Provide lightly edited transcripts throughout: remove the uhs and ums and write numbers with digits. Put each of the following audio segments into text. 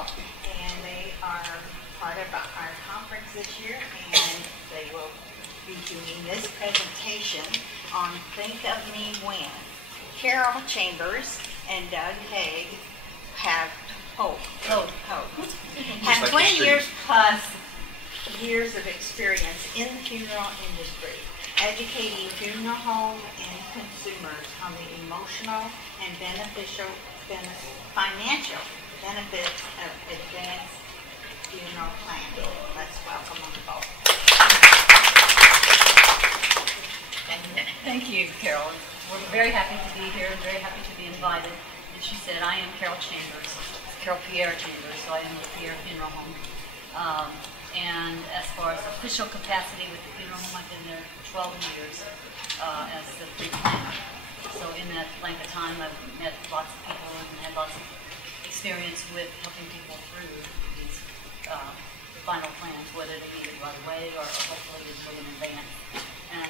Hospital, and they are part of our conference this year, and they will be doing this presentation on Think of Me When. Carol Chambers and Doug Haig have Hoog have 20 years plus years of experience in the funeral industry, educating funeral home and consumers on the emotional and financial benefits of advanced funeral planning. Let's welcome them both. Thank you, Carol. We're very happy to be here, very happy to be invited. As she said, I am Carol Chambers, Carol Pierre Chambers, so I am with Pierre Funeral Home. And as far as official capacity with the funeral home, I've been there 12 years as the pre-planner. So in that length of time, I've met lots of people and had lots of experience with helping people through these final plans, whether they need it right away or hopefully way in advance. And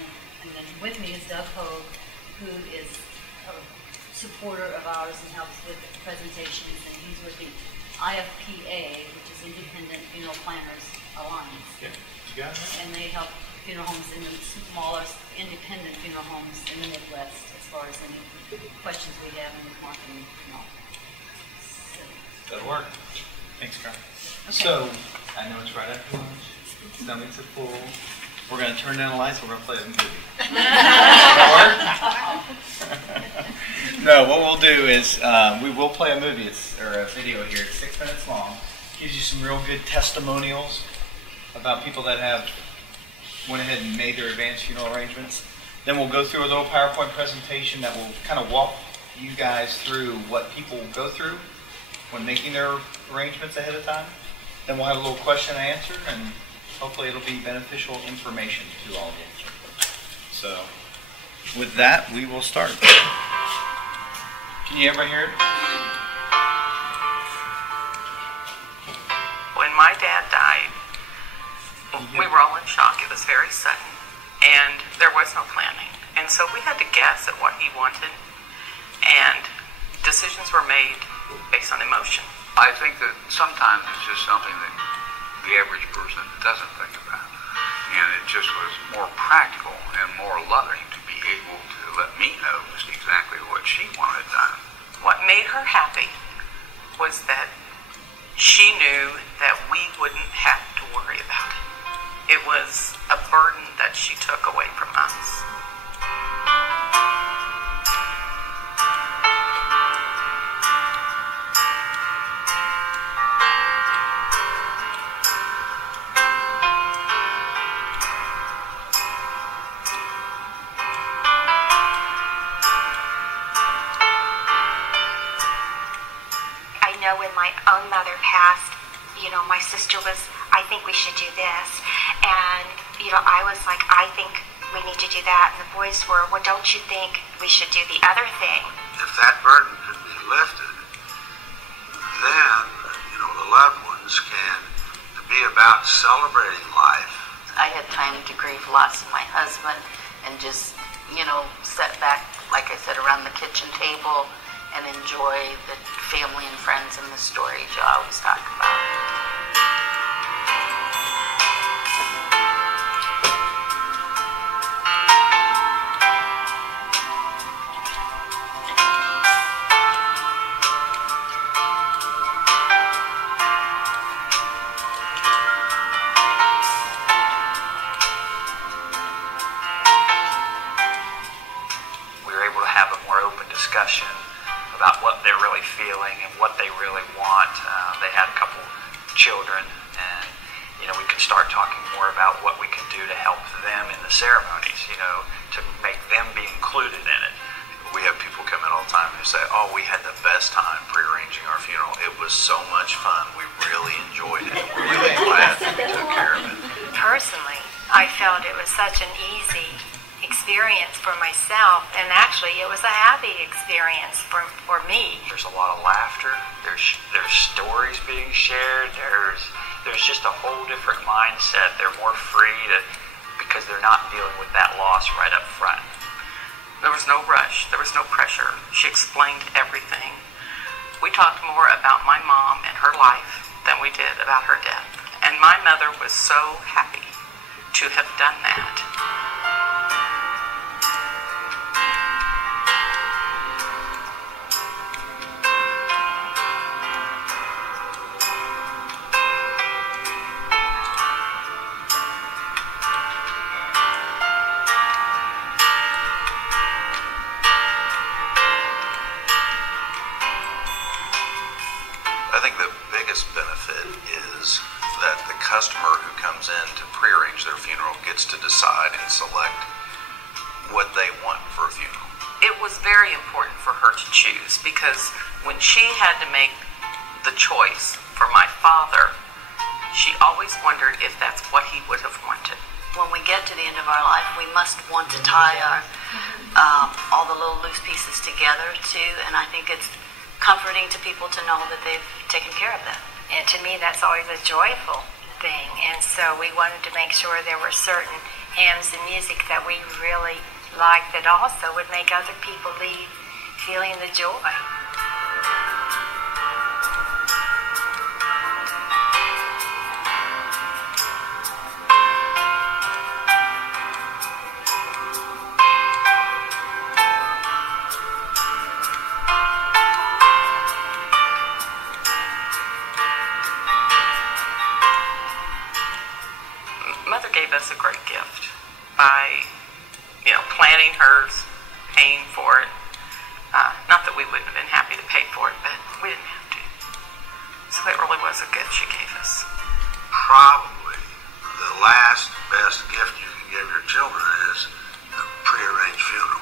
then with me is Doug Hoog, who is a supporter of ours and helps with presentations, and he's with the IFPA, which is Independent Funeral Planners Alliance. Yeah, you got it. And they help funeral homes in the smaller independent funeral homes in the Midwest as far as any questions we have in the marketing and all. That'll work. Thanks, Carl. Okay. So, I know it's right after lunch. Stomachs are full. We're going to turn down the lights. We're going to play a movie. No, what we'll do is we will play a movie or a video here. It's 6 minutes long. Gives you some real good testimonials about people that have went ahead and made their advanced funeral arrangements. Then we'll go through a little PowerPoint presentation that will kind of walk you guys through what people go through when making their arrangements ahead of time. Then we'll have a little question and answer, and hopefully it'll be beneficial information to all of you. So, with that, we will start. Can you ever hear it? When my dad died, we were all in shock. It was very sudden, and there was no planning. And so we had to guess at what he wanted, and decisions were made based on emotion. I think that sometimes it's just something that the average person doesn't think about. And it just was more practical and more loving to be able to let me know just exactly what she wanted done. What made her happy was that she knew that we wouldn't have to worry about it. It was a burden that she took away from us. When my own mother passed, my sister was, I think we should do this. And, I was like, I think we need to do that. And the boys were, well, don't you think we should do the other thing? If that burden could be lifted, then, the loved ones can be about celebrating life. I had time to grieve loss of my husband and just, sit back, like I said, around the kitchen table and enjoy the family and friends and the stories you always talk about. We were able to have a more open discussion about what they're really feeling and what they really want. They had a couple children, and we could start talking more about what we can do to help them in the ceremonies, to make them be included in it. We have people come in all the time who say, oh, we had the best time pre-arranging our funeral. It was so much fun. We really enjoyed it. We're really glad that we took care of it. Personally, I felt it was such an easy experience for myself, and actually it was a happy experience for me. There's a lot of laughter, there's stories being shared, there's just a whole different mindset. They're more free because they're not dealing with that loss right up front. There was no rush, there was no pressure. She explained everything. We talked more about my mom and her life than we did about her death. And my mother was so happy to have done that. I think the biggest benefit is that the customer who comes in to prearrange their funeral gets to decide and select what they want for a funeral. It was very important for her to choose because when she had to make the choice for my father, she always wondered if that's what he would have wanted. When we get to the end of our life, we must want to tie our all the little loose pieces together too, and I think it's comforting to people to know that they've taken care of that. And to me, that's always a joyful thing. And so we wanted to make sure there were certain hymns and music that we really liked that also would make other people leave feeling the joy. Mother gave us a great gift by, planning hers, paying for it. Not that we wouldn't have been happy to pay for it, but we didn't have to. So it really was a gift she gave us. Probably the last best gift you can give your children is a prearranged funeral.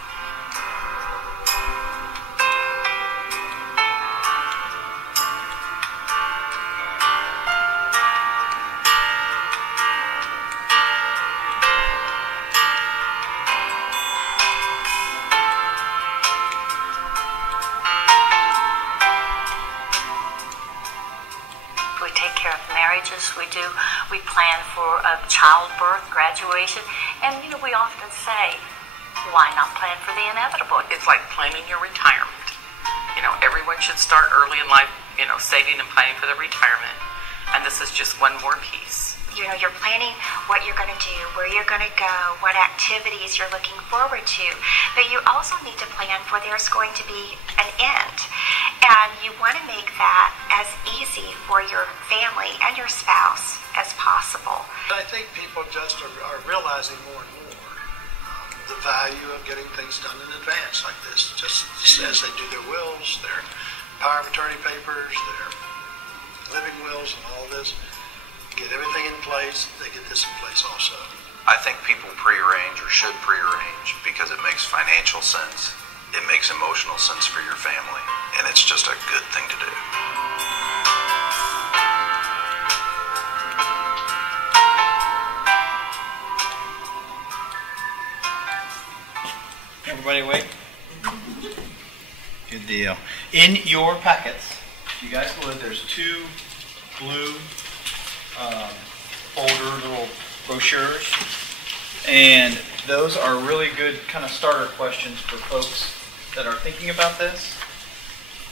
We take care of marriages, we plan for a childbirth, graduation, and we often say, why not plan for the inevitable? It's like planning your retirement. Everyone should start early in life, saving and planning for their retirement. And this is just one more piece. You're planning what you're going to do, where you're going to go, what activities you're looking forward to. But you also need to plan for there's going to be an end. And you want to make that as easy for your family and your spouse as possible. I think people just are realizing more and more the value of getting things done in advance like this. Just as they do their wills, their power of attorney papers, their living wills and all this. Get everything in place, they get this in place also. I think people prearrange or should prearrange because it makes financial sense, it makes emotional sense for your family, and it's just a good thing to do. Everybody wait. Good deal. In your packets, if you guys would, there's two blue folder little brochures, and those are really good kind of starter questions for folks that are thinking about this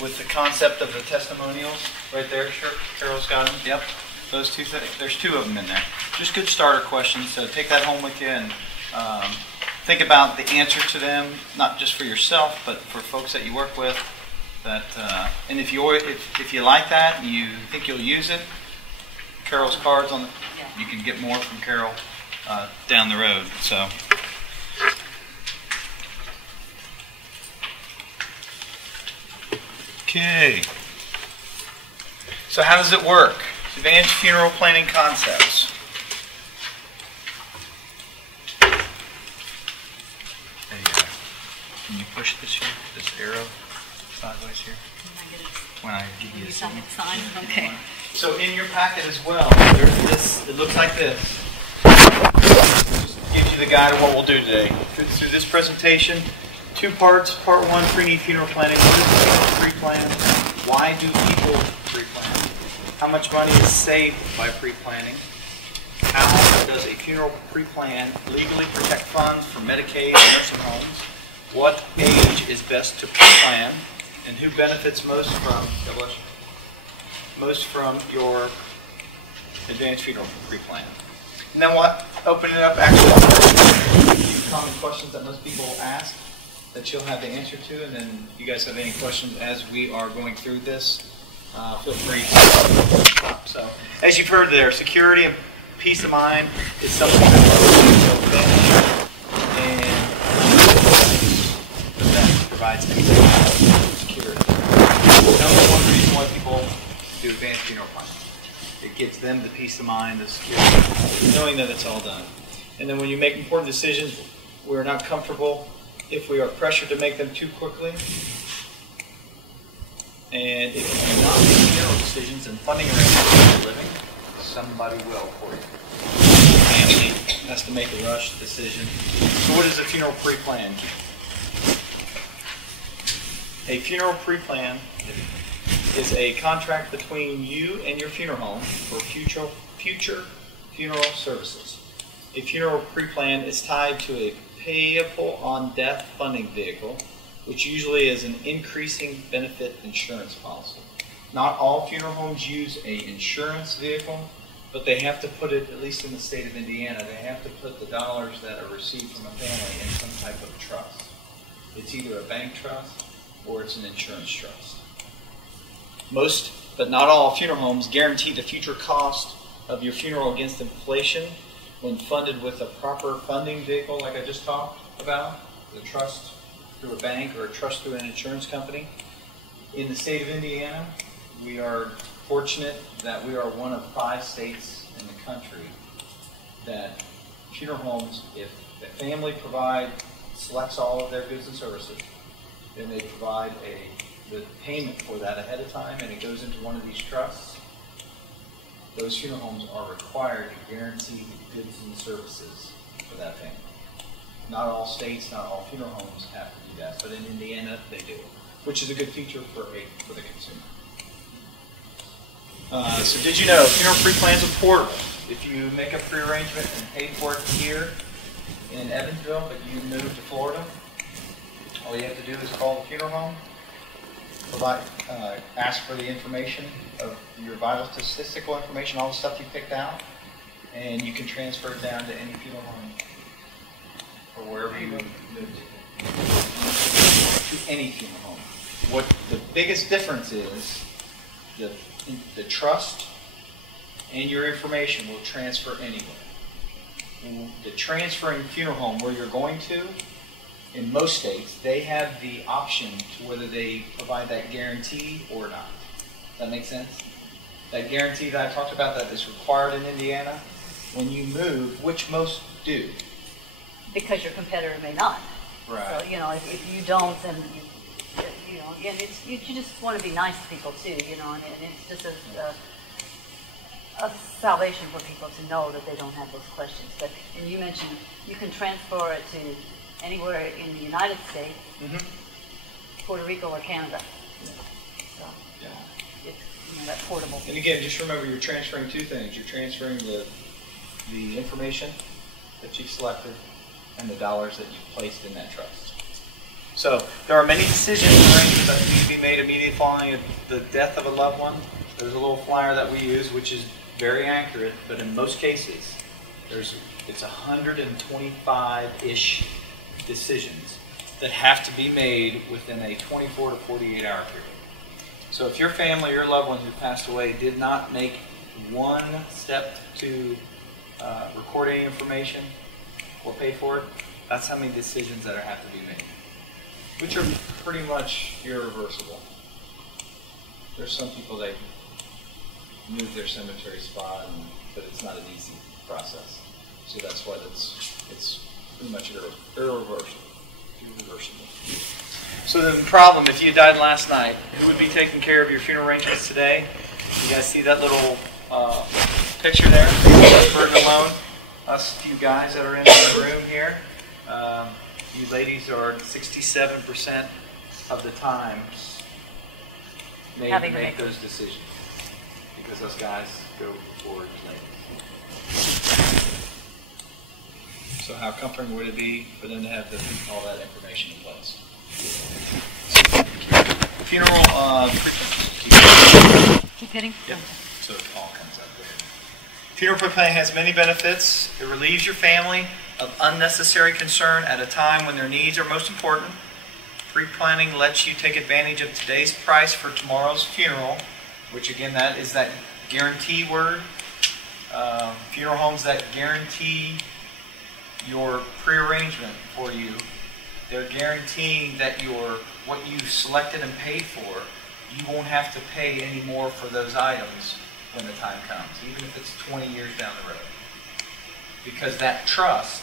with the concept of the testimonials right there. Sure, Carol's got them. Yep, those two things. There's two of them in there. Just good starter questions. So take that home with you and think about the answer to them, not just for yourself, but for folks that you work with. And if you like that and you think you'll use it, Carol's cards on the, you can get more from Carol down the road. So okay. So how does it work? Advanced funeral planning concepts. There you go. Can you push this arrow sideways here? When I give you a sign. Okay. So in your packet as well, there's this. It looks like this. Just gives you the guide of what we'll do today. Through this presentation, two parts. Part one, pre-need funeral planning. What is a funeral pre-plan? Why do people pre-plan? How much money is saved by pre-planning? How does a funeral pre-plan legally protect funds for Medicaid and nursing homes? What age is best to pre-plan? And who benefits most from, God bless you, most from your advanced funeral pre-plan? And then we'll open it up actually to a few common questions that most people ask that you'll have the answer to, and then if you guys have any questions as we are going through this, feel free to stop. So, as you've heard there, security and peace of mind is something that most people and the best provides security. Number one reason why people do advanced funeral planning. It gives them the peace of mind, the security, knowing that it's all done. And then when you make important decisions, we're not comfortable if we are pressured to make them too quickly. And if you do not make funeral decisions and funding arrangements for living, somebody will for you. The family has to make a rush decision. So what is a funeral pre-plan? A funeral pre-plan is a contract between you and your funeral home for future funeral services. A funeral pre-plan is tied to a payable on death funding vehicle, which usually is an increasing benefit insurance policy. Not all funeral homes use an insurance vehicle, but they have to put it, at least in the state of Indiana, they have to put the dollars that are received from a family in some type of trust. It's either a bank trust or it's an insurance trust. Most, but not all, funeral homes guarantee the future cost of your funeral against inflation when funded with a proper funding vehicle like I just talked about, the trust through a bank or a trust through an insurance company. In the state of Indiana, we are fortunate that we are one of 5 states in the country that funeral homes, if the family selects all of their goods and services, then they provide the payment for that ahead of time and it goes into one of these trusts. Those funeral homes are required to guarantee the goods and services for that family. Not all states, not all funeral homes have to do that, but in Indiana they do, which is a good feature for the consumer. So did you know funeral pre-plans are portable? If you make a pre-arrangement and pay for it here in Evansville, but you move to Florida, all you have to do is call the funeral home, ask for the information of your vital statistical information, all the stuff you picked out, and you can transfer it down to any funeral home or wherever you move to any funeral home. What the biggest difference is, the trust and your information will transfer anywhere. The transferring funeral home where you're going to, in most states, they have the option to whether they provide that guarantee or not. That makes sense? That guarantee that I talked about that is required in Indiana, when you move, which most do. Because your competitor may not. Right. So, if you don't, then, again, you just want to be nice to people too, and it's just a salvation for people to know that they don't have those questions. But, and you mentioned you can transfer it to anywhere in the United States, Puerto Rico, or Canada. So, it's that portable. And again, just remember you're transferring 2 things. You're transferring the information that you've selected and the dollars that you've placed in that trust. So there are many decisions that need to be made immediately following the death of a loved one. There's a little flyer that we use, which is very accurate, but in most cases, it's 125-ish decisions that have to be made within a 24 to 48-hour period. So if your family, your loved one who passed away did not make one step to record any information or pay for it, that's how many decisions that have to be made, which are pretty much irreversible. There's some people that move their cemetery spot, but it's not an easy process. So that's why it's pretty much irreversible. So the problem, if you died last night, who would be taking care of your funeral arrangements today? You guys see that little picture there? Burden alone. Us few guys that are in the room here. You ladies are 67% of the time made to make those decisions, because us guys go before ladies. So how comforting would it be for them to have all that information in place? Funeral, Keep hitting? yep, so it all comes up there. Funeral pre-planning has many benefits. It relieves your family of unnecessary concern at a time when their needs are most important. Pre-planning lets you take advantage of today's price for tomorrow's funeral, which again, that is that guarantee word. Funeral homes that guarantee your pre-arrangement for you, they're guaranteeing that what you selected and paid for, you won't have to pay any more for those items when the time comes, even if it's 20 years down the road. Because that trust,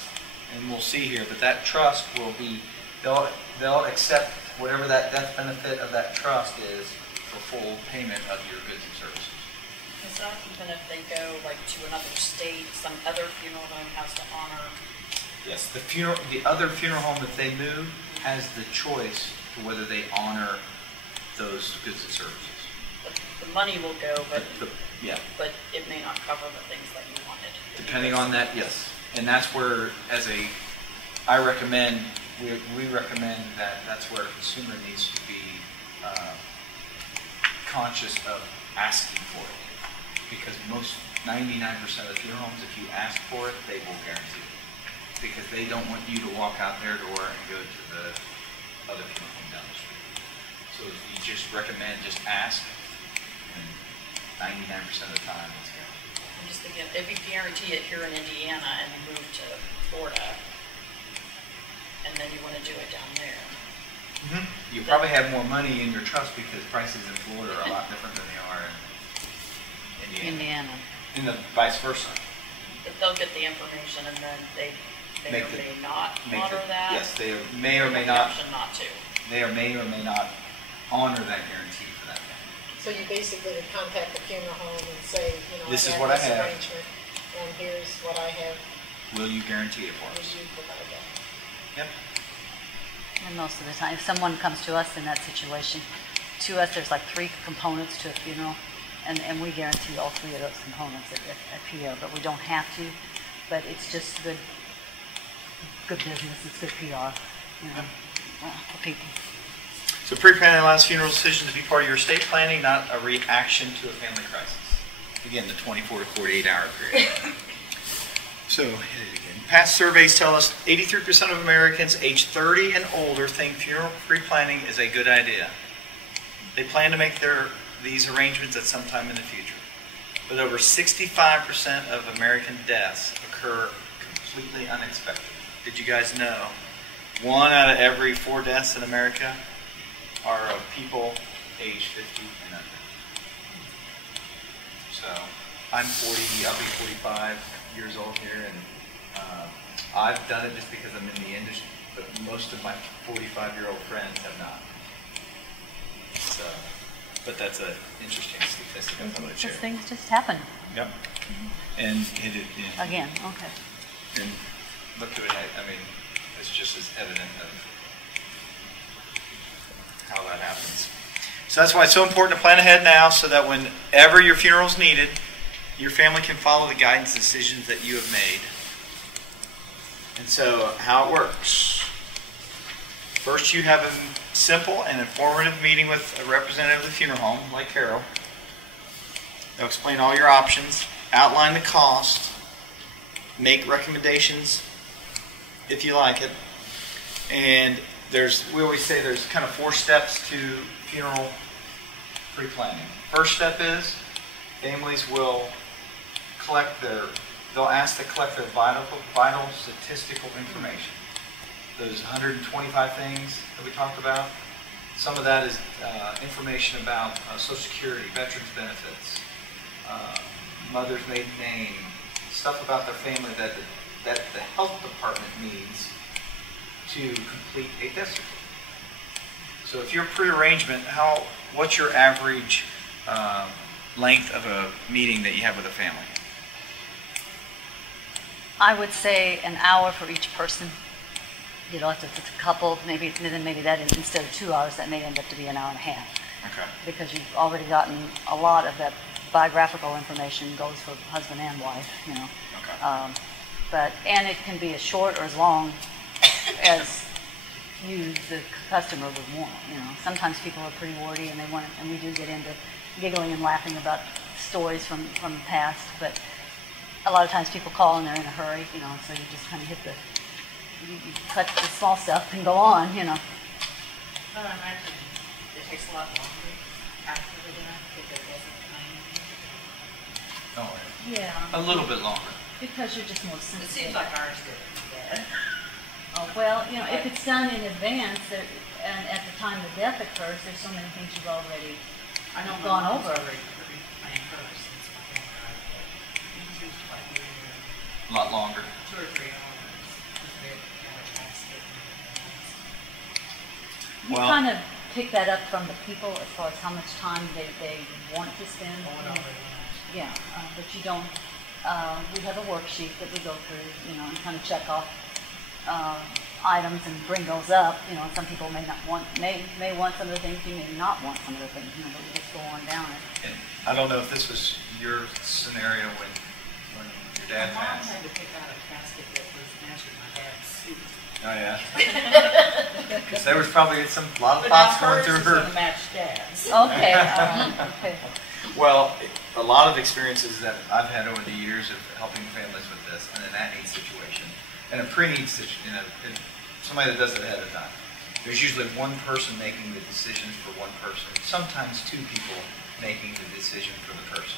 and we'll see here, but that trust will be, they'll accept whatever that death benefit of that trust is for full payment of your goods and services. Is that even if they go like to another state, some other funeral home has to honor? Yes, the other funeral home that they move has the choice to whether they honor those goods and services. The money will go, but yeah, but it may not cover the things that you wanted. Depending on that, yes, and that's where, I recommend, we recommend that's where a consumer needs to be conscious of asking for it, because 99% of the funeral homes, if you ask for it, they will guarantee it, because they don't want you to walk out their door and go to the other funeral home down the street. So you just recommend, just ask, and 99% of the time it's guaranteed. I'm just thinking, if you guarantee it here in Indiana and you move to Florida, and then you want to do it down there. Mm-hmm. You probably have more money in your trust because prices in Florida are a lot different than they are in Indiana. And the vice versa. But they'll get the information and then they may or may not honor that. Yes, they may or may not. Option not to. They may or may not honor that guarantee for that family. So you basically would contact the funeral home and say, this is what I have, arrangement, and here's what I have. Will you guarantee it for us? Would you provide that? Yep. And most of the time, if someone comes to us in that situation, to us there's like 3 components to a funeral, and we guarantee all 3 of those components at PO, but we don't have to. But it's just good business. It's good PR, for people. So pre-planning allows funeral decisions to be part of your estate planning, not a reaction to a family crisis. Again, the 24 to 48 hour period. So, hit it again. Past surveys tell us 83% of Americans aged 30 and older think funeral pre-planning is a good idea. They plan to make these arrangements at some time in the future. But over 65% of American deaths occur completely unexpected. Did you guys know 1 out of every 4 deaths in America are of people age 50 and under? So, I'm 40, I'll be 45 years old here, and I've done it just because I'm in the industry, but most of my 45-year-old friends have not. So, but that's an interesting statistic I thought I'd share. Those things just happen. Yep. And Again, okay. And look to it, I mean, it's just as evident of how that happens. So that's why it's so important to plan ahead now, so that whenever your funeral is needed, your family can follow the guidance decisions that you have made. And so, how it works. First, you have a simple and informative meeting with a representative of the funeral home, like Carol. They'll explain all your options, outline the cost, make recommendations if you like it. And we always say there's kind of 4 steps to funeral pre-planning. First step is families will they'll ask to collect their vital statistical information. Those 125 things that we talked about, some of that is information about Social Security, veterans benefits, mother's maiden name, stuff about their family that the health department needs to complete a death certificate. So if you're pre-arrangement, what's your average length of a meeting that you have with a family? I would say an hour for each person. If it's a couple, maybe that instead of 2 hours, that may end up to be an hour and a half. Okay. Because you've already gotten a lot of that biographical information goes for husband and wife, Okay. And it can be as short or as long as you, the customer, would want. You know, sometimes people are pretty wordy and they want, and we do get into giggling and laughing about stories from the past. But a lot of times people call and they're in a hurry. You know, so you just kind of hit you cut the small stuff and go on. You know. Well, I imagine it takes a lot longer after the death because it wasn't time. Oh, Yeah. a little bit longer. Because you're just more It sensitive. seems like ours did that. Oh, well, you know, if it's done in advance, and at the time the death occurs, there's so many things you've already I know gone my mom's over. already planned hers since my dad died, but it seems like we were A lot longer. 2 or 3 hours because we had a casket and You Well- kind of pick that up from the people as far as how much time they want to spend. everything. Yeah, but you don't, we have a worksheet that we go through, you know, and kind of check off items and bring those up. You know, and some people may not want, may want some of the things, you may not want some of the things, you know, but we just go on down it. And I don't know if this was your scenario when your dad My mom passed. had to pick out a casket that was matching my dad's suit. Oh yeah. Because there was probably a lot of But now thoughts going hers through is her. going to match dad's. Okay, okay. Well, a lot of experiences that I've had over the years of helping families with this, and an at-need situation, and a pre-need situation, somebody that does it ahead of time. There's usually one person making the decisions for one person, sometimes 2 people making the decision for the person.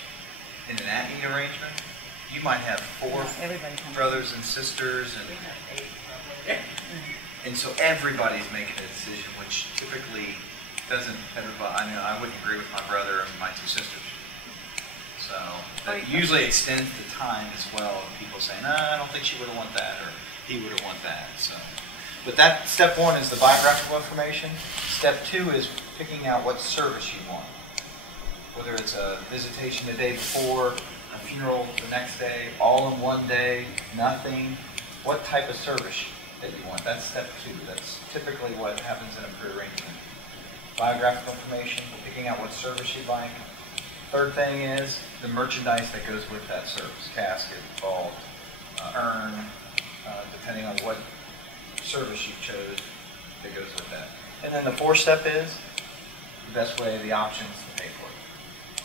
In an at-need arrangement, you might have 4 Everybody comes. brothers and sisters, We had 8 probably. and so everybody's making a decision, which typically doesn't everybody. I mean, I wouldn't agree with my brother and my 2 sisters. So that usually extends the time as well of people saying, "No, I don't think she would have want that," or "He would have want that." So, but that step 1 is the biographical information. Step 2 is picking out what service you want, whether it's a visitation the day before, a funeral the next day, all in one day, nothing. What type of service that you want? That's step 2. That's typically what happens in a prearrangement. Biographical information, picking out what service you'd like. Third thing is the merchandise that goes with that service: casket, vault, urn, depending on what service you chose that goes with that. And then the 4th step is the best way, the options to pay for it.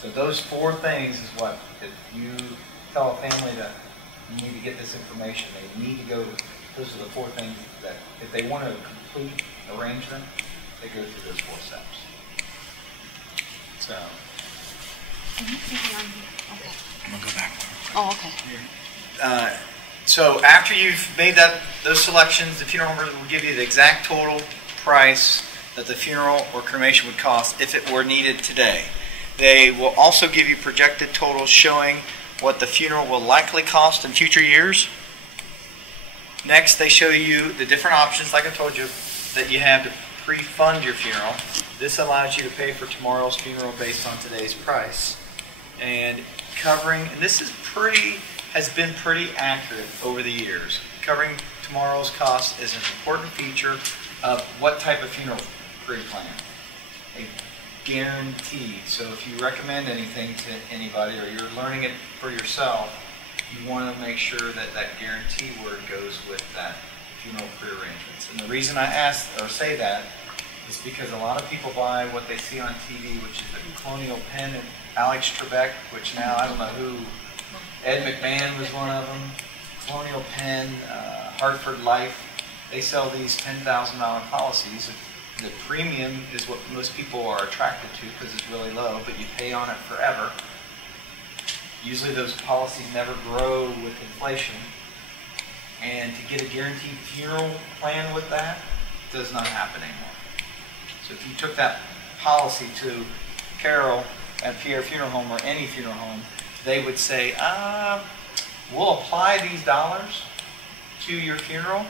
So those 4 things is what, if you tell a family that you need to get this information, they need to go, those are the 4 things that if they want a complete arrangement, they go through those 4 steps. So. Okay. I'm going to go back. Oh, okay. So after you've made those selections, the funeral home will give you the exact total price that the funeral or cremation would cost if it were needed today. They will also give you projected totals showing what the funeral will likely cost in future years. Next, they show you the different options, like I told you, that you have to pre-fund your funeral. This allows you to pay for tomorrow's funeral based on today's price. And this is has been pretty accurate over the years. Covering tomorrow's cost is an important feature of what type of funeral pre-plan. A guarantee. So if you recommend anything to anybody or you're learning it for yourself, you want to make sure that that guarantee word goes with that funeral pre-arrangements. And the reason I say that is because a lot of people buy what they see on TV, which is the Colonial Penn and Alex Trebek, which now I don't know who, Ed McMahon was one of them, Colonial Penn, Hartford Life. They sell these $10,000 policies. The premium is what most people are attracted to because it's really low, but you pay on it forever. Usually those policies never grow with inflation. And to get a guaranteed funeral plan with that does not happen anymore. So if you took that policy to Carol at Pierre Funeral Home or any funeral home, they would say, we'll apply these dollars to your funeral,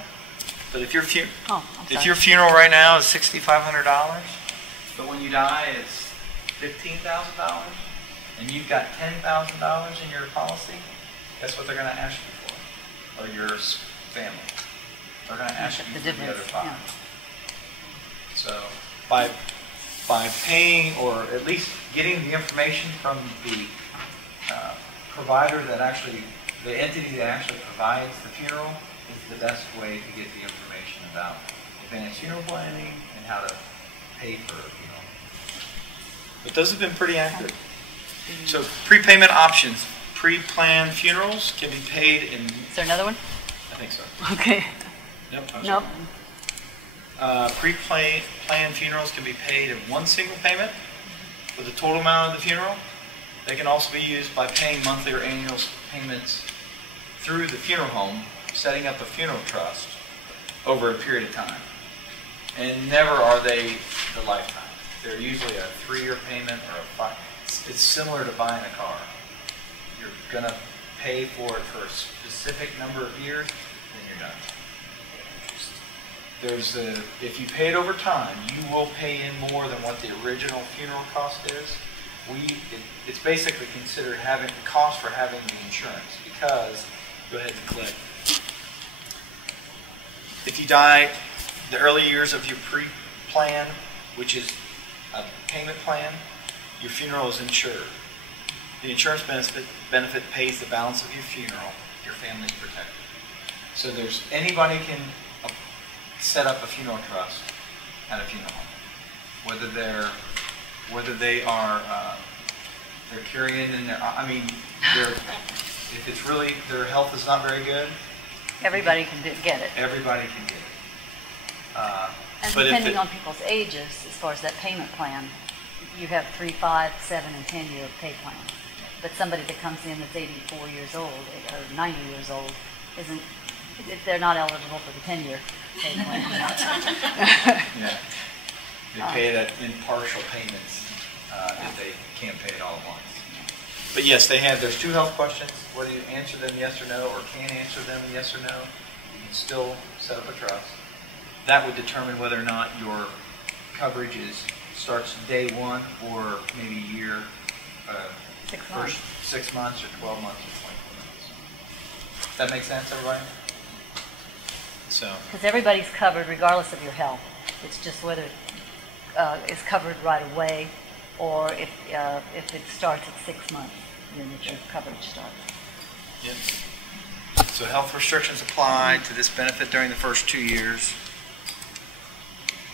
but if your funeral right now is $6,500, but when you die it's $15,000, and you've got $10,000 in your policy, guess what they're going to ask you for? Or your family. They're going to ask you for the other $5,000. Yeah. So by paying, or at least getting the information from the provider that actually, the entity that actually provides the funeral, is the best way to get the information about advanced funeral planning and how to pay for a funeral. But those have been pretty accurate. So prepayment options. Pre-planned funerals can be paid in... Is there another one? I think so. Okay. Nope. Pre-planned funerals can be paid in one single payment for the total amount of the funeral. They can also be used by paying monthly or annual payments through the funeral home, setting up a funeral trust over a period of time. And never are they the lifetime. They're usually a 3-year payment or a 5. It's similar to buying a car. You're going to pay for it for a specific number of years, then you're done. If you pay it over time, you will pay in more than what the original funeral cost is. It's basically considered having the cost for having the insurance because, go ahead and click. If you die the early years of your pre-plan, which is a payment plan, your funeral is insured. The insurance benefit pays the balance of your funeral. Your family's protected. So anybody can set up a funeral trust at a funeral home, whether they are they're carrying in their. I mean, if it's really their health is not very good. Everybody can get it. Everybody can get it. And depending on people's ages, as far as that payment plan, you have 3, 5, 7, and 10-year pay plans. But somebody that comes in that's 84 years old or 90 years old they're not eligible for the 10-year pay plan. Yeah. They pay that in partial payments if they can't pay it all at once. But yes, there's 2 health questions. Whether you answer them yes or no or can answer them yes or no, you can still set up a trust. That would determine whether or not your coverage starts day 1 or maybe year 6 months. First 6 months or 12 months or 24 months. Does that make sense, everybody? Because everybody's covered regardless of your health. It's just whether it's covered right away or if it starts at 6 months, then your coverage starts. Yep. So health restrictions apply to this benefit during the first 2 years.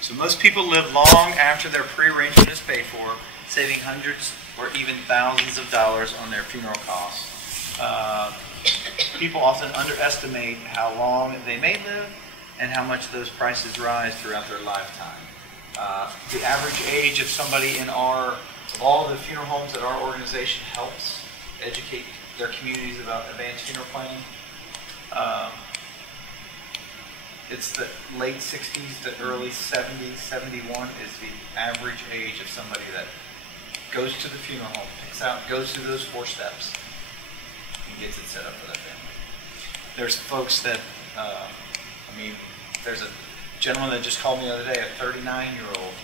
So most people live long after their pre-arrangement is paid for, saving hundreds or even thousands of dollars on their funeral costs. People often underestimate how long they may live and how much those prices rise throughout their lifetime. The average age of somebody of all the funeral homes that our organization helps educate their communities about advanced funeral planning, it's the late 60s to early 70s, 71 is the average age of somebody that goes to the funeral home, goes through those 4 steps, and gets it set up for their family. There's folks that, there's a gentleman that just called me the other day, a 39-year-old,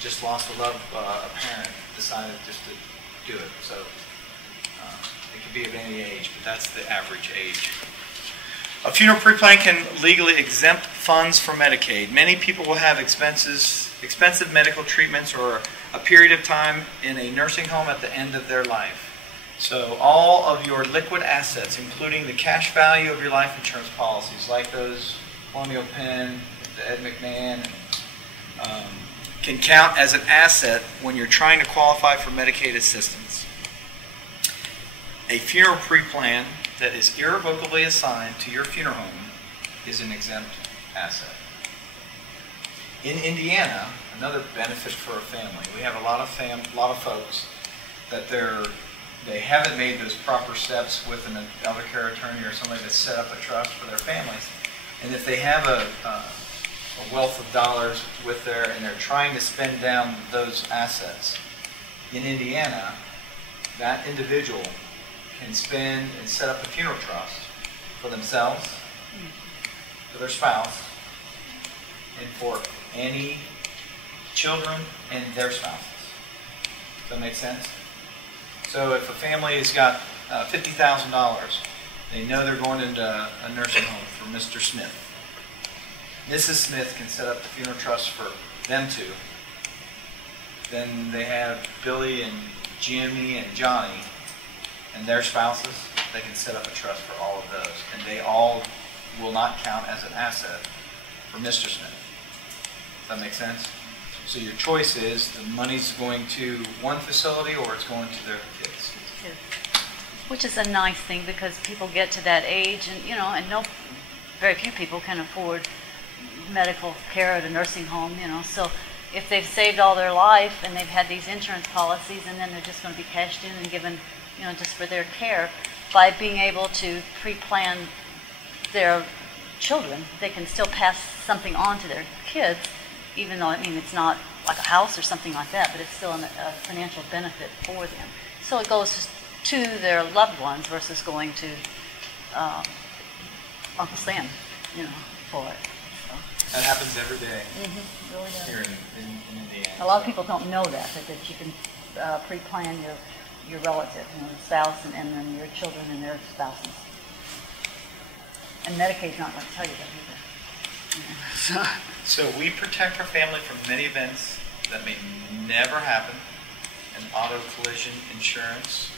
just lost a parent, decided just to do it. So it could be of any age, but that's the average age. A funeral pre-plan can legally exempt funds from Medicaid. Many people will have expensive medical treatments or a period of time in a nursing home at the end of their life. So all of your liquid assets, including the cash value of your life insurance policies, like those Colonial Penn, the Ed McMahon, can count as an asset when you're trying to qualify for Medicaid assistance. A funeral pre-plan that is irrevocably assigned to your funeral home is an exempt asset. In Indiana, another benefit for a family, we have a lot of folks that they haven't made those proper steps with an elder care attorney or somebody that's set up a trust for their families. And if they have a wealth of dollars and they're trying to spend down those assets, in Indiana, that individual can spend and set up a funeral trust for themselves, for their spouse, and for any children and their spouses. Does that make sense? So if a family has got $50,000, they know they're going into a nursing home for Mr. Smith. Mrs. Smith can set up the funeral trust for them two. Then they have Billy and Jimmy and Johnny and their spouses. They can set up a trust for all of those. And they all will not count as an asset for Mr. Smith. Does that make sense? So your choice is the money's going to one facility or it's going to their kids. Which is a nice thing because people get to that age and, you know, and very few people can afford medical care at a nursing home, you know. So if they've saved all their life and they've had these insurance policies and then they're just going to be cashed in and given, you know, just for their care, by being able to pre-plan their children, they can still pass something on to their kids, even though, I mean, it's not like a house or something like that, but it's still a financial benefit for them. So it goes to their loved ones versus going to Uncle Sam, you know, for it. So. That happens every day Really does. here in Indiana. A lot of people don't know that you can pre-plan your relative, you know, the spouse, and then your children and their spouses. And Medicaid's not going to tell you that either. So we protect our family from many events that may never happen. And auto collision insurance,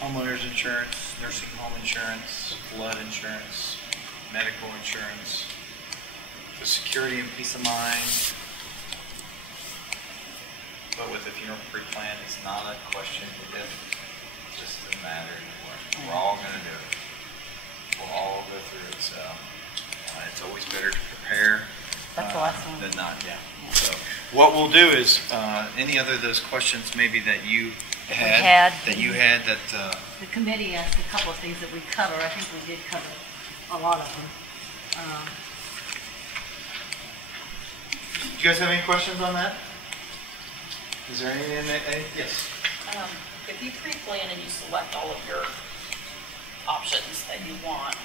homeowners insurance, nursing home insurance, flood insurance, medical insurance, for security and peace of mind. But with the funeral pre-plan, it's not a question of if, it's just a matter of when. We're all going to do it. We'll all go through it, so it's always better to prepare That's the last one. than not, yeah. So what we'll do is, any other of those questions maybe that you had, the committee asked a couple of things that we cover. I think we did cover a lot of them. Do you guys have any questions on that? Is there anything in that? Yes. If you pre-plan and you select all of your options that you want,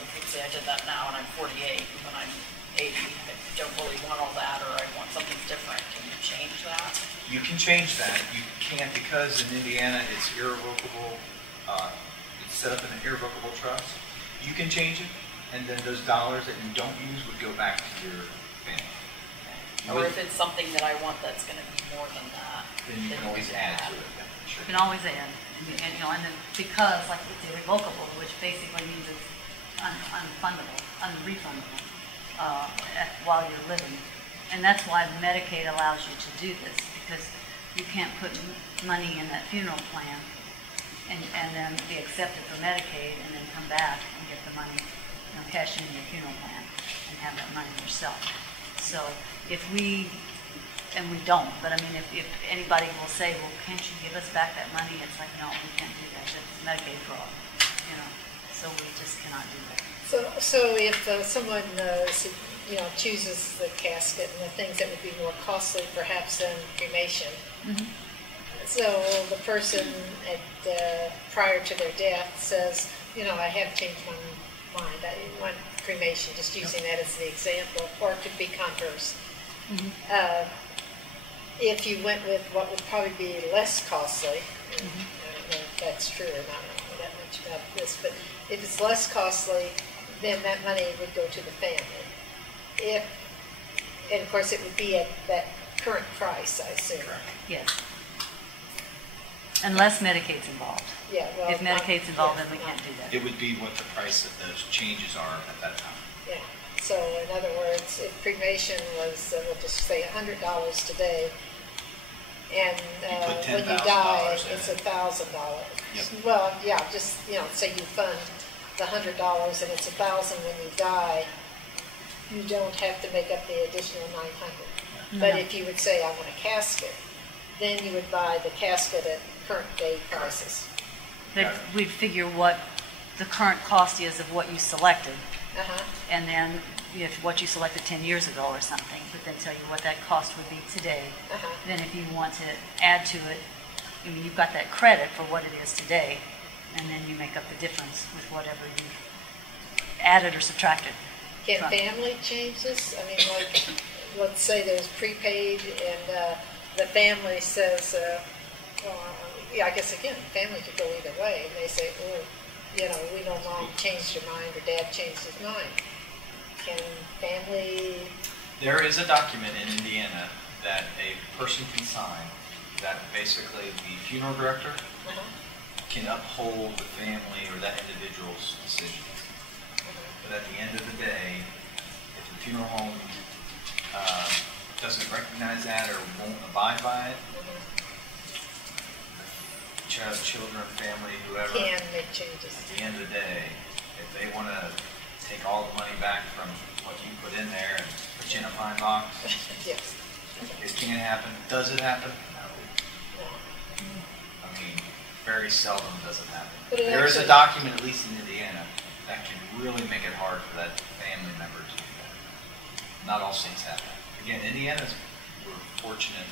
let's say I did that now and I'm 48, and when I'm 80, I don't really want all that, or I want something different. Can you change that? You can change that. You can't, because in Indiana it's irrevocable. It's set up in an irrevocable trust. You can change it, and then those dollars that you don't use would go back to your family. Or if it's something that I want that's going to be more than that, then you can always add to it. Yeah, sure. You can always add, and you know, and then because like it's irrevocable, which basically means it's unfundable, unrefundable while you're living, and that's why Medicaid allows you to do this, because you can't put money in that funeral plan and then be accepted for Medicaid and then come back and get the money, you know, cash in your funeral plan and have that money yourself. So if we, and we don't, but I mean, if anybody will say, well, can't you give us back that money? It's like, no, we can't do that. It's Medicaid fraud, you know. So we just cannot do that. So if someone, you know, chooses the casket and the things that would be more costly perhaps than cremation, so the person prior to their death says, you know, I have changed my mind. I didn't want cremation, just using that as the example, or it could be converse. If you went with what would probably be less costly, I don't know if that's true or not, I don't know that much about this, but if it's less costly, then that money would go to the family. And of course it would be at that current price, I assume. Yes. Unless Medicaid's involved. Yeah, well, if Medicaid's involved, then we can't do that. It would be what the price of those changes are at that time. Yeah. So in other words, if cremation was, we'll just say $100 today, and when you die, it's $1,000. Yep. Well, yeah, just, you know, say you fund the $100 and it's $1,000 when you die, you don't have to make up the additional $900. But if you would say, I want a casket, then you would buy the casket at current day prices. We'd figure what the current cost is of what you selected, and then if what you selected 10 years ago or something, but then tell you what that cost would be today. Then if you want to add to it, I mean, you've got that credit for what it is today, and then you make up the difference with whatever you've added or subtracted. Can family change this? I mean, like, let's say there's prepaid and the family says, well, yeah, I guess again, family could go either way. And they say, oh, you know, we know mom changed her mind or dad changed his mind. Can family... There is a document in Indiana that a person can sign that basically the funeral director can uphold the family or that individual's decision. But at the end of the day, if the funeral home doesn't recognize that or won't abide by it, child, children, family, whoever, Can make changes. at the end of the day, if they want to take all the money back from what you put in there and put you in a pine box, Yes. it can happen. Does it happen? No. I mean, very seldom does it happen. But it There is a actually- document, at least in Indiana, that can really make it hard for that family member to do that. Not all states have that. Again, Indiana's, we're fortunate,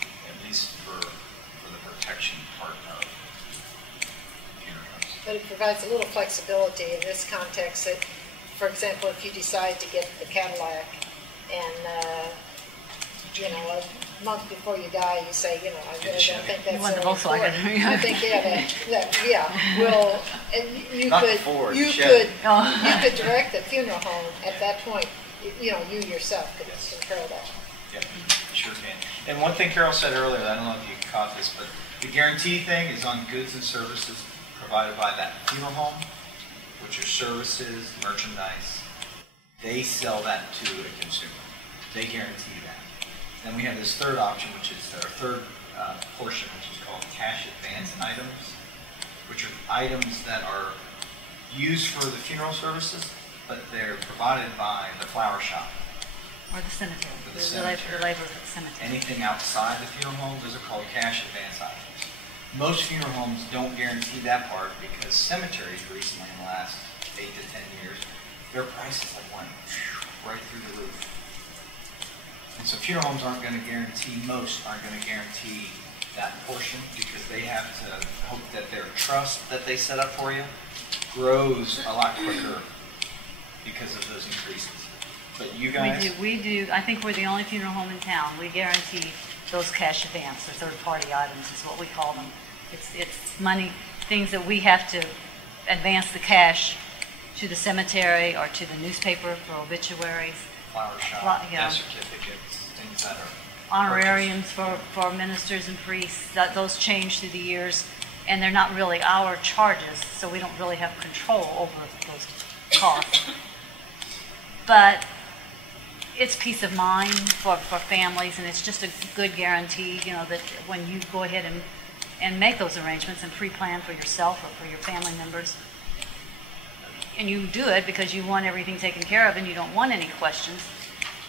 at least for the protection part of funeral homes. But it provides a little flexibility in this context that, for example, if you decide to get the Cadillac and, a month before you die, you say, I really don't think that's You want the so Volkswagen, important. yeah. I think, well, and you Not the could, Ford, you the could, Chevy. you could direct the funeral home at that point, you yourself could control that. Yep, you sure can. And one thing Carol said earlier, I don't know if you caught this, but the guarantee thing is on goods and services provided by that funeral home, which are services, merchandise. They sell that to a consumer. They guarantee that. Then we have this third option, which is our third portion, which is called cash advance items, which are items that are used for the funeral services, but they're provided by the flower shop. Or the cemetery. For the The cemetery. labor of the cemetery. Anything outside the funeral home, those are called cash advance items. Most funeral homes don't guarantee that part because cemeteries recently, in the last 8 to 10 years, their prices have went right through the roof. And so funeral homes aren't going to guarantee, most aren't going to guarantee that portion because they have to hope that their trust that they set up for you grows a lot quicker because of those increases. But you guys, We do. I think we're the only funeral home in town. We guarantee those cash advance or third-party items is what we call them. It's money, things that we have to advance the cash to the cemetery or to the newspaper for obituaries, flower shop, yeah. death certificates, things that are honorariums for ministers and priests. Those change through the years, and they're not really our charges, so we don't really have control over those costs. But it's peace of mind for families, and it's just a good guarantee, that when you go ahead and make those arrangements and pre-plan for yourself or for your family members, and you do it because you want everything taken care of and you don't want any questions,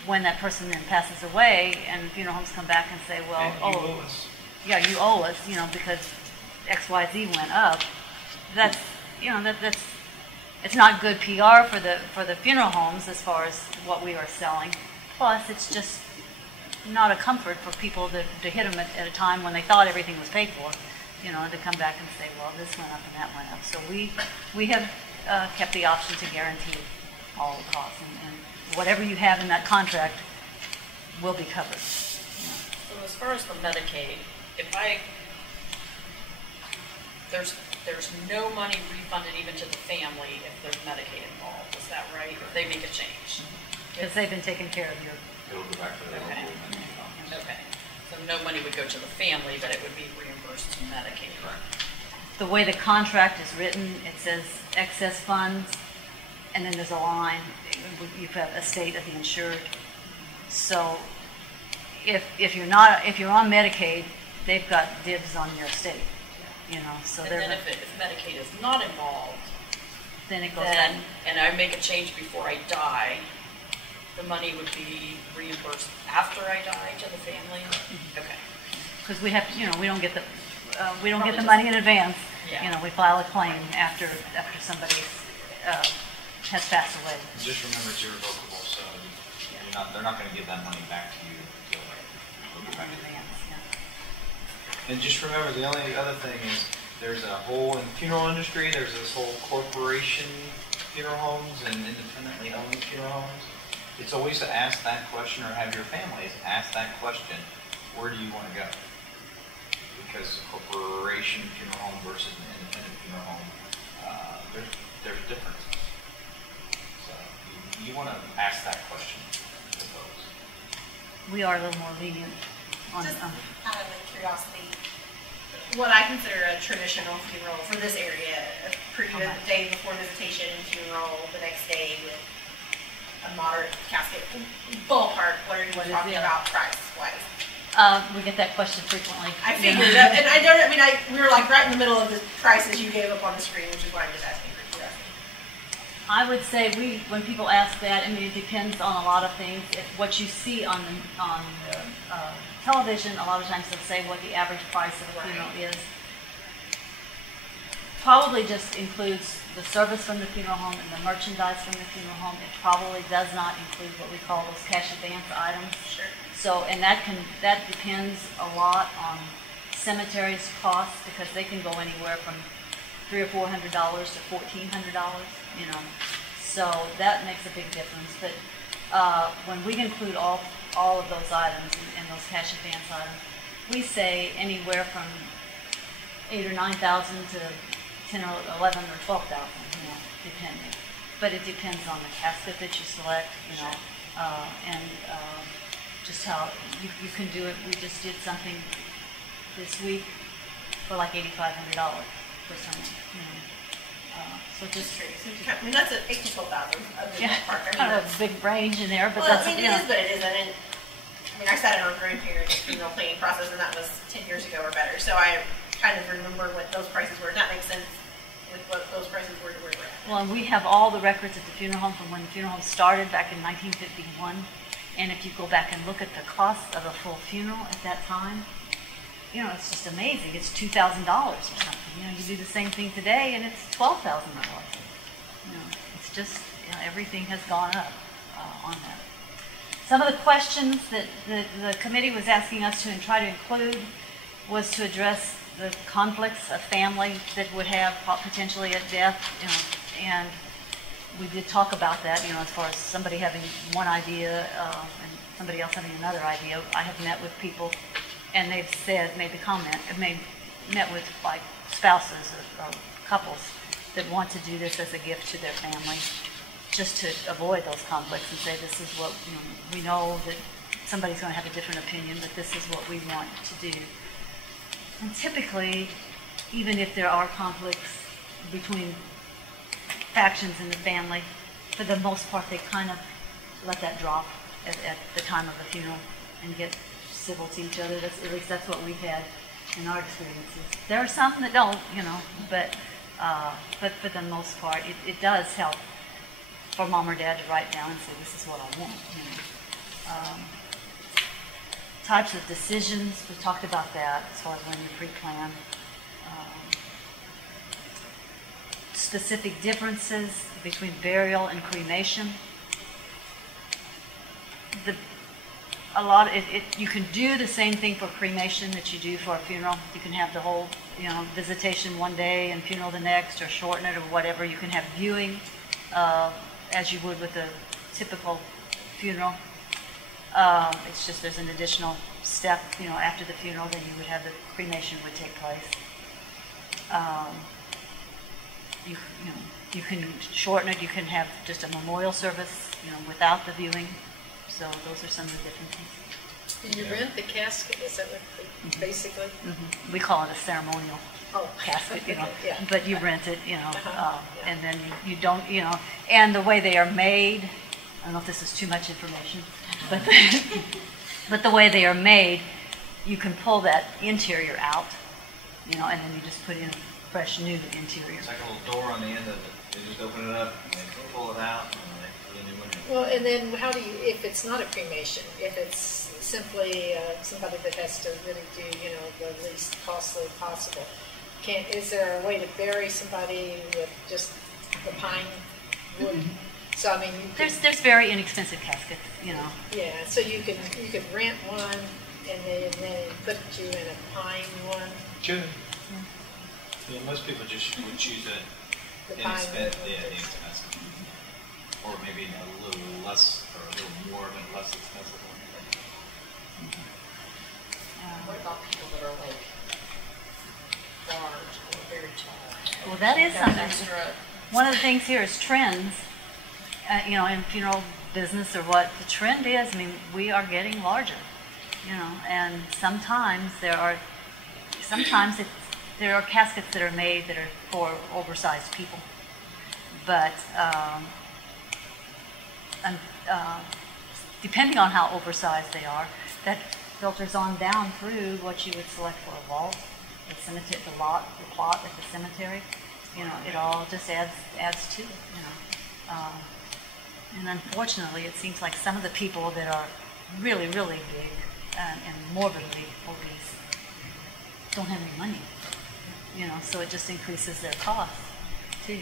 when that person then passes away and funeral homes come back and say, well, and you owe us. Yeah, you owe us, because XYZ went up. That's, it's not good PR for the funeral homes as far as what we are selling. Plus, it's just not a comfort for people to hit them at a time when they thought everything was paid for, to come back and say, well, this went up and that went up. So we have kept the option to guarantee all the costs, and whatever you have in that contract will be covered. So as far as the Medicaid, there's no money refunded even to the family if there's Medicaid involved. Is that right? If they make a change? Because they've been taking care of your... It'll go back to the Okay. local. Okay. So no money would go to the family, but it would be reimbursed to Medicaid. Correct. The way the contract is written, it says excess funds, and then there's a line, you've got estate of the insured. So if you're on Medicaid, they've got dibs on your estate, so And they're... then if Medicaid is not involved, Then it goes then, on. and I make a change before I die, the money would be reimbursed after I die to the family? Okay. Because we have, we don't get the Probably money in advance. Yeah. We file a claim after somebody has passed away. Just remember it's irrevocable, so they're not going to give that money back to you until they'll go back to you. And just remember, the only other thing is there's a whole, in the funeral industry, there's this whole corporation funeral homes and independently owned funeral homes. It's always to ask that question, or have your families ask that question, where do you want to go? Because a corporation funeral home versus an independent funeral home, there's differences. So you want to ask that question to folks. We are a little more lenient on... Just out of curiosity, what I consider a traditional funeral for this area, the day before visitation, funeral, the next day with a moderate casket? Ballpark, what are you What is talking it? about price wise? We get that question frequently. I figured that, and we were like right in the middle of the prices you gave up on the screen, which is why I'm just asking for curiosity. I would say when people ask that, I mean, it depends on a lot of things. If what you see on television, a lot of times they'll say what the average price of a funeral is. Probably just includes the service from the funeral home and the merchandise from the funeral home. It probably does not include what we call those cash advance items. Sure. So, and that depends a lot on cemeteries' costs, because they can go anywhere from $300 or $400 to $1,400. You know, so that makes a big difference. But when we include all of those items and those cash advance items, we say anywhere from $8,000 or $9,000 to $10,000 or $11,000 or $12,000, you know, depending. But it depends on the casket that you select, you know, and just how you can do it. We just did something this week for like $8,500 for someone, you know. So just curious. I mean, that's an $8,000 to $12,000. Yeah, kind of a big range in there, but well, that's, I mean, you know. it is, but it isn't. And, I mean, I sat in on grandparents' funeral planning process, and that was 10 years ago or better. So I kind of remember what those prices were. And that makes sense with what those prices were to where we're at. Well, and we have all the records at the funeral home from when the funeral home started back in 1951. And if you go back and look at the cost of a full funeral at that time, you know, it's just amazing. It's $2,000 or something. You know, you do the same thing today, and it's $12,000. You know, it's just, you know, everything has gone up on that. Some of the questions that the committee was asking us to try to include was to address the conflicts of family that would have potentially a death, you know, and we did talk about that, you know, as far as somebody having one idea and somebody else having another idea. I have met with people, and they've made the comment, met with like spouses or couples that want to do this as a gift to their family, just to avoid those conflicts and say, this is what, you know, we know that somebody's going to have a different opinion, but this is what we want to do. And typically, even if there are conflicts between factions in the family, for the most part, they kind of let that drop at the time of the funeral and get civil to each other. At least that's what we've had in our experiences. There are some that don't, you know, but for the most part, it does help for mom or dad to write down and say, this is what I want. You know. Types of decisions, we talked about that as far as when you pre-plan. Specific differences between burial and cremation. You can do the same thing for cremation that you do for a funeral. You can have the whole, you know, visitation one day and funeral the next, or shorten it or whatever. You can have viewing as you would with a typical funeral. It's just there's an additional step, you know, after the funeral, then you would have the cremation would take place. You can shorten it. You can have just a memorial service, you know, without the viewing. So those are some of the differences. Do you rent the casket? Is that what basically? We call it a ceremonial casket, you know. Yeah. But you rent it, you know, and then you don't, you know. And the way they are made, I don't know if this is too much information, but the way they are made, you can pull that interior out, you know, and then you just put in fresh new interior. It's like a little door on the end of it. They just open it up and they pull it out and they put a new one in. Well, and then how do you, if it's not a cremation, if it's simply somebody that has to really do, you know, the least costly possible, is there a way to bury somebody with just the pine wood? So I mean, there's very inexpensive caskets, you know. Yeah, so you could rent one and then put you in a pine one. Sure. Yeah, most people just would choose the inexpensive, or maybe a little less, or a little more, but less expensive one. What about people that are like large or very tall? Well, that is something. One of the things here is trends. You know, in funeral business, or what the trend is. I mean, we are getting larger, you know, and sometimes there are caskets that are made that are for oversized people, but depending on how oversized they are, that filters on down through what you would select for a vault, the cemetery, the plot at the cemetery. You know, it all just adds to it. You know, and unfortunately, it seems like some of the people that are really, really big and morbidly obese don't have any money. You know, so it just increases their costs too.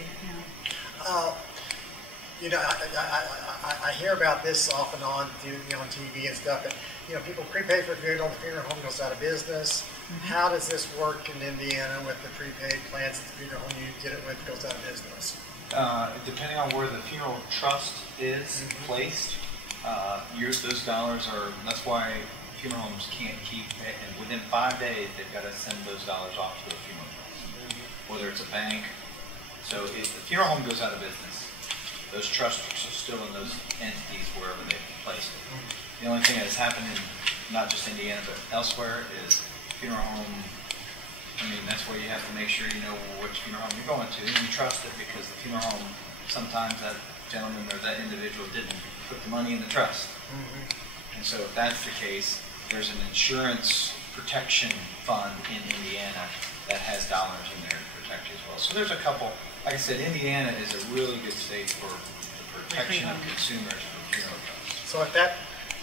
You know, I hear about this off and on through, you know, on TV and stuff, but, you know, people prepay for funeral, the funeral home goes out of business. Mm-hmm. How does this work in Indiana with the prepaid plans that the funeral home you did it with goes out of business? Depending on where the funeral trust is placed, those dollars are, that's why funeral homes can't keep it, and within 5 days they've got to send those dollars off to a funeral trust, whether it's a bank. So if the funeral home goes out of business, those trusts are still in those entities wherever they've placed it. The only thing that has happened in not just Indiana but elsewhere is funeral home. I mean, that's where you have to make sure you know which funeral home you're going to, and you trust it, because the funeral home, sometimes that gentleman or that individual didn't put the money in the trust. And so if that's the case, there's an insurance protection fund in Indiana that has dollars in there to protect you as well. So there's a couple. Like I said, Indiana is a really good state for the protection of consumers for funeral trusts. So if that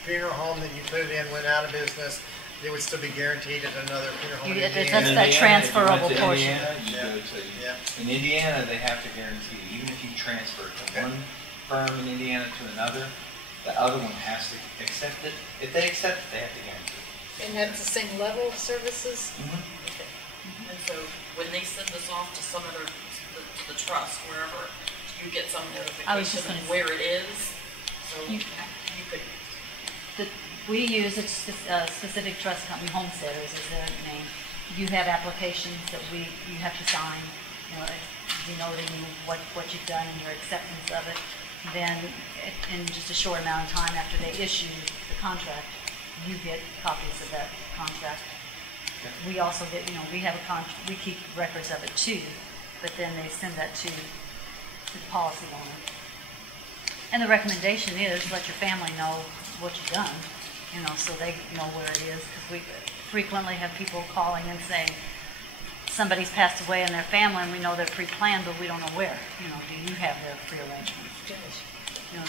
funeral home that you put it in went out of business, it would still be guaranteed at another funeral home in Indiana? That's that transferable portion. In Indiana, they have to guarantee, even if you transfer from one firm in Indiana to another, the other one has to accept it. If they accept it, they have to guarantee it. And that's the same level of services? Okay. And so when they send this off to some other, the trust, wherever, you get some notification of where it is? So you could... We use a specific trust company, Homesteaders is their name. You have applications that you have to sign, denoting what you've done and your acceptance of it. Then in just a short amount of time after they issue the contract, you get copies of that contract. Okay. We also get, we have a contract, we keep records of it too, but then they send that to the policy owner. And the recommendation is let your family know what you've done, so they know where it is, because we frequently have people calling and saying somebody's passed away in their family and we know they're pre-planned, but we don't know where. Do you have their pre-arrangements? And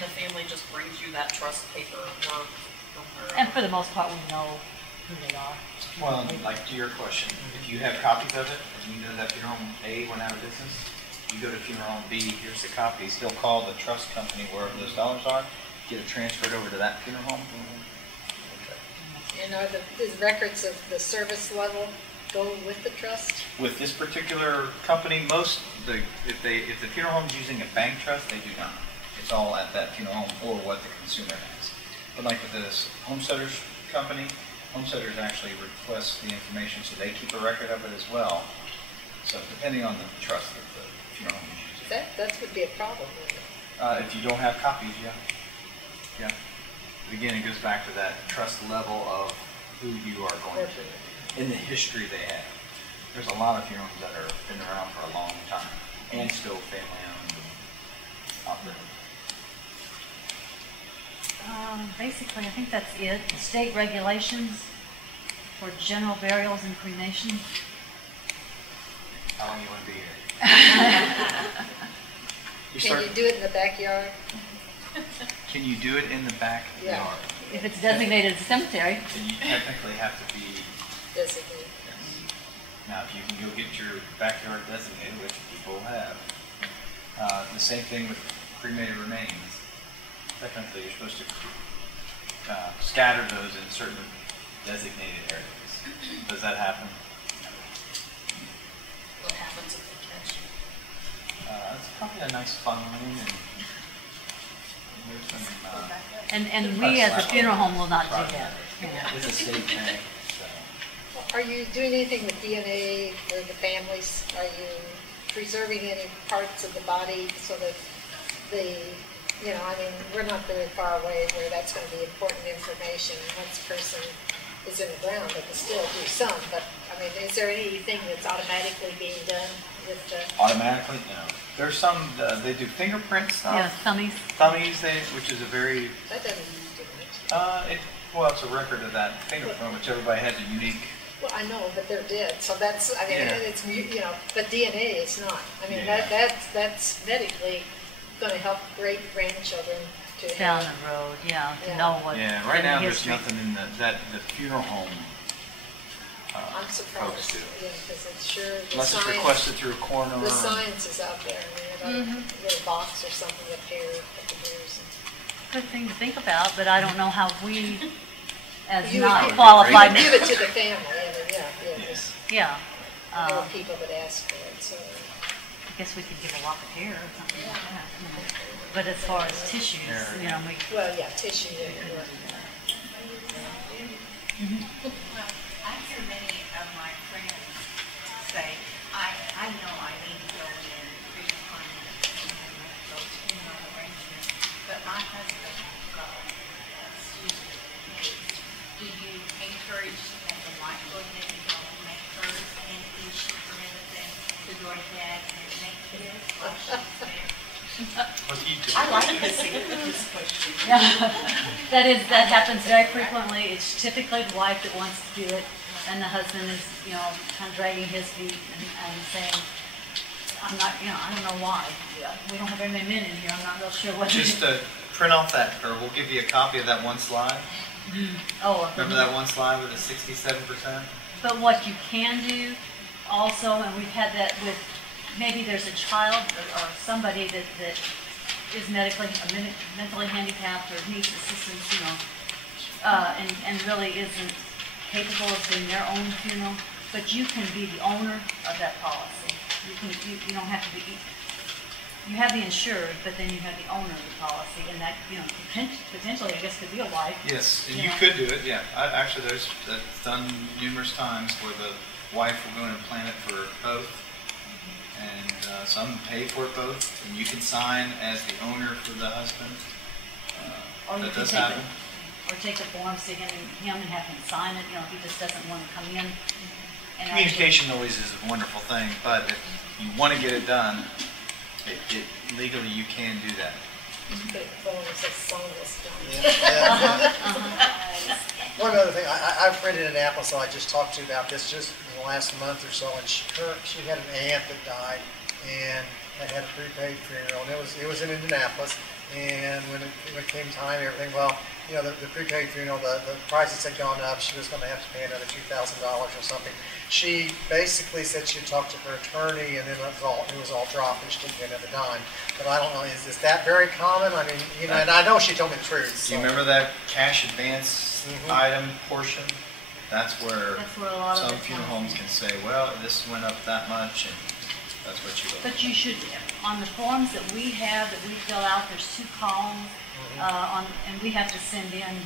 the family just brings you that trust paper or and for the most part, we know who they are. Well, like to your question, if you have copies of it, and you know that funeral home A went out of business, you go to funeral home B, here's the copies, still call the trust company wherever those dollars are, get it transferred over to that funeral home. And are the records of the service level go with the trust? With this particular company, if the funeral home is using a bank trust, they do not. It's all at that funeral home or what the consumer has. But like with this Homesteaders company, Homesteaders actually requests the information, so they keep a record of it as well. So depending on the trust that the funeral home is using. That would be a problem, wouldn't it? If you don't have copies, yeah. But again, it goes back to that trust level of who you are going to, in the history they have. There's a lot of funeral homes that have been around for a long time and still family owned and operated. Basically, I think that's it. State regulations for general burials and cremation. How long you want to be here? Can you do it in the backyard? Can you do it in the backyard? Yeah. If it's designated as a cemetery. Then you technically have to be designated. Yes. Now, if you can go get your backyard designated, which people have, the same thing with cremated remains. Technically, you're supposed to scatter those in certain designated areas. Does that happen? What happens if they catch you? It's probably a nice funneling and we as a funeral home will not do that. It's a state thing. Are you doing anything with DNA for the families? Are you preserving any parts of the body so that we're not very far away where that's going to be important information. Once a person is in the ground, they can still do some, but I mean, is there anything that's automatically being done with the? Automatically, no. There's some, they do fingerprint stuff. Yeah, thummies. Thummies, which is a very, That doesn't do much. well, it's a record of that fingerprint, which everybody has a unique. Well, I know, but they're dead, so that's, I mean, Yeah. it's, you know, but DNA is not. I mean, Yeah. that's medically gonna help great grandchildren to Down have. the road, yeah, to Yeah. know what. Yeah, right now there's history. nothing in the funeral home. I'm folks surprised, do. yeah, because it's sure the Unless it's science, requested through a coroner. the science is out there. I mean, Mm-hmm. a little box or something with hair, up the hairs. Good thing to think about, but I don't know how we, as You not would qualified. give it to the family, I mean, yeah, just, Yeah. there Uh, were people that asked for it, so. I guess we could give a lock of hair or something like that, you know. But as far as tissues, you know, we. Well, yeah, tissue, or, I hear many of my friends say, I know I need to go in and pre-finance and make those funeral arrangements, but my husband won't go. Excuse me. Do you encourage that the wife go ahead and go and make hers and issue and everything to go ahead and make his while she's there? I like to see this question. That happens very frequently. It's typically the wife that wants to do it, and the husband is, you know, kind of dragging his feet and saying, I'm not, you know, I don't know why. We don't have very many men in here. I'm not real sure what. Just print off that, or we'll give you a copy of that one slide. Oh, Remember that one slide with the 67%? But what you can do also, and we've had that with, maybe there's a child or somebody that is mentally handicapped or needs assistance, you know, and really isn't capable of doing their own funeral, but you can be the owner of that policy. You don't have to be, you have the insured, but then you have the owner of the policy, and that, you know, potentially, I guess, could be a wife. Yes, and you know. could do it, yeah. Actually, that's done numerous times where the wife will go in and plan it for both. And some pay for it both, and you can sign as the owner for the husband. Or you That can does take happen. Or take the forms to him and have him sign it, you know, if he just doesn't want to come in. And Communication always is a wonderful thing, but if you want to get it done, legally you can do that. One other thing, I've friend in Indianapolis, so I just talked to about this just in the last month or so, and she had an aunt that died and had a prepaid funeral, and it was in Indianapolis, and when it came time, everything, well, you know, the prepaid funeral, the prices had gone up, she was going to have to pay another $2,000 or something. She basically said she'd talked to her attorney, and then it was all dropped, and she didn't get another dime. But I don't know, is that very common? I mean, you know, and I know she told me the truth. So. Do you remember that cash advance item portion? That's where a lot of some it funeral comes homes can say, well, this went up that much, and that's what you look But you should, on the forms that we have, that we fill out, there's 2 columns, and we have to send in,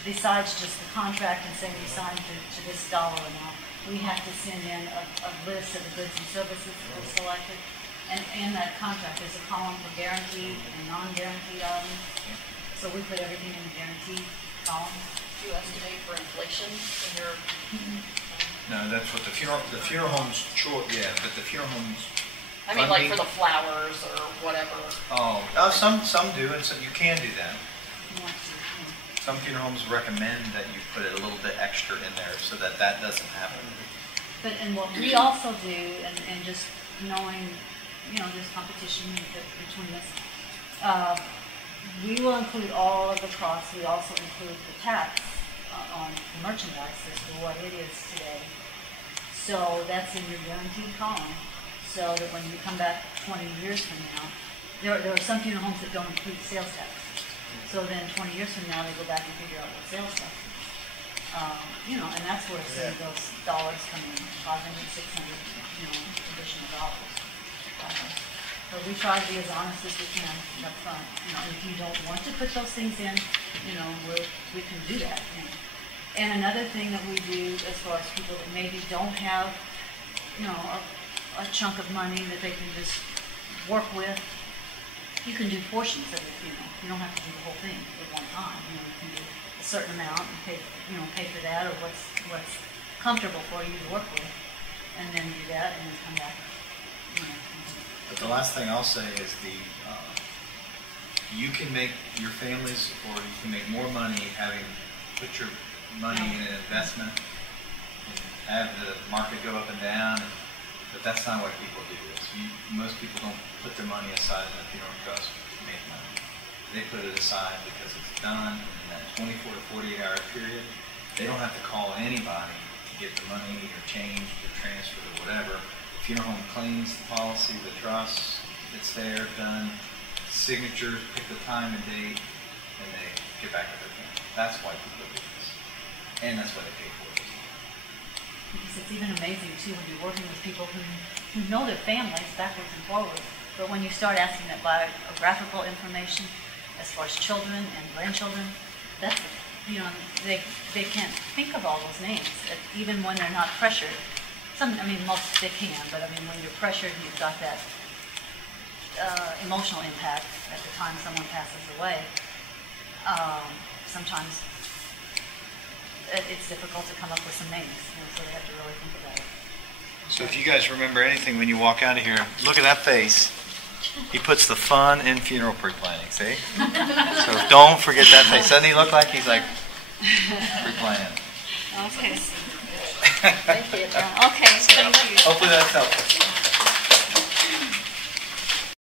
besides just the contract and saying you signed to this dollar amount, we have to send in a list of the goods and services that were selected. And in that contract, there's a column for guaranteed and non-guaranteed items. So we put everything in the guaranteed column. Do you estimate for inflation in your? No, that's what the funeral homes, yeah, but the funeral homes. I mean, like for the flowers or whatever. Oh, some do, and so you can do that. Some funeral homes recommend that you put a little bit extra in there so that doesn't happen. But, and what we also do, and just knowing, you know, there's competition between us, we will include all of the costs. We also include the tax on the merchandise as to what it is today. So that's in your guaranteed column, so that when you come back 20 years from now, there are some funeral homes that don't include sales tax. So then 20 years from now, they go back and figure out what sales tax is. You know, and that's where some of those dollars come in, 500, 600, you know, additional dollars. But we try to be as honest as we can up front. You know, if you don't want to put those things in, you know, we can do that. You know. And another thing that we do as far as people that maybe don't have, you know, a chunk of money that they can just work with, you can do portions of it, you know. You don't have to do the whole thing at one time. You know, you can do a certain amount and pay for that, or what's comfortable for you to work with, and then do that, and then come back. But the last thing I'll say is you can make your families, or you can make more money having put your money in an investment, and have the market go up and down, but that's not what people do. Most people don't put their money aside in the funeral trust to make money. They put it aside because it's done in that 24 to 48 hour period. They don't have to call anybody to get the money or changed or transferred or whatever. The funeral home claims the policy, the trust, it's there, done, signatures, pick the time and date, and they get back to their family. That's why people do this. And that's why they pay for it. Because it's even amazing too when you're working with people who know their families backwards and forwards, but when you start asking that biographical information as far as children and grandchildren, that's, they can't think of all those names, even when they're not pressured. Most they can, but when you're pressured, you've got that emotional impact at the time someone passes away. Sometimes it's difficult to come up with some names, so they have to really think about it. So if you guys remember anything when you walk out of here, look at that face. He puts the fun in funeral pre-planning, see? So don't forget that face. Doesn't he look like he's like pre-planning? Okay. Thank you. Okay, thank you. Hopefully that's helpful.